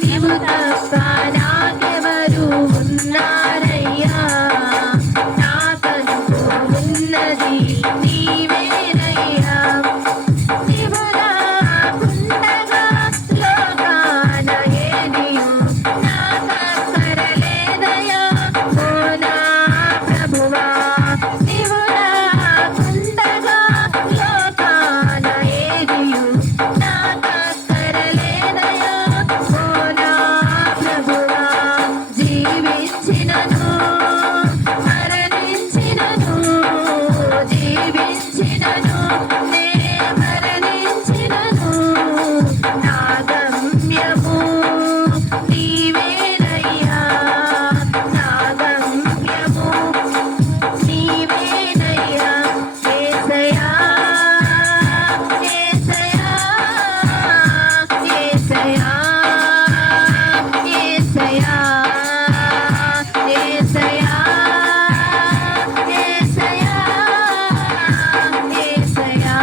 నీవు తప్ప నాకెవరు ఉన్నారయ్యా, నాకంటూ ఉన్నది నీవేనయ్యా. నీవు నాకుండగా లోకాన ఏదియు నాకక్కరలేదయ్యా, ఓ నా ప్రభువా. నీవు నాకుండగా లోకాన ఏదియు నాకక్కరలేదయ్యా, ఓ నా ప్రభువా. జీవించినను మరణించినను, జీవించినను నే మరణించినను, నా గమ్యము నీవేనయ్యా, నా గమ్యము నీవేనయ్యా. యేసయ్యా, యేసయ్యా, యేసయ్యా, యేసయ్యా, యేసయ్యా, యేసయ్యా, యేసయ్యా,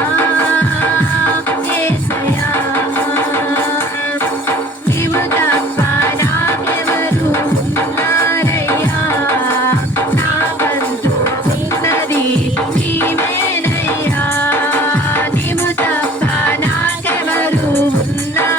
యేసయ్యా. నీవు తప్ప నాకెవరు ఉన్నారయ్యా, నాకంటూ ఉన్నది నీవేనయ్యా. నీవు తప్ప నాకెవరు ఉన్నారయ్యా,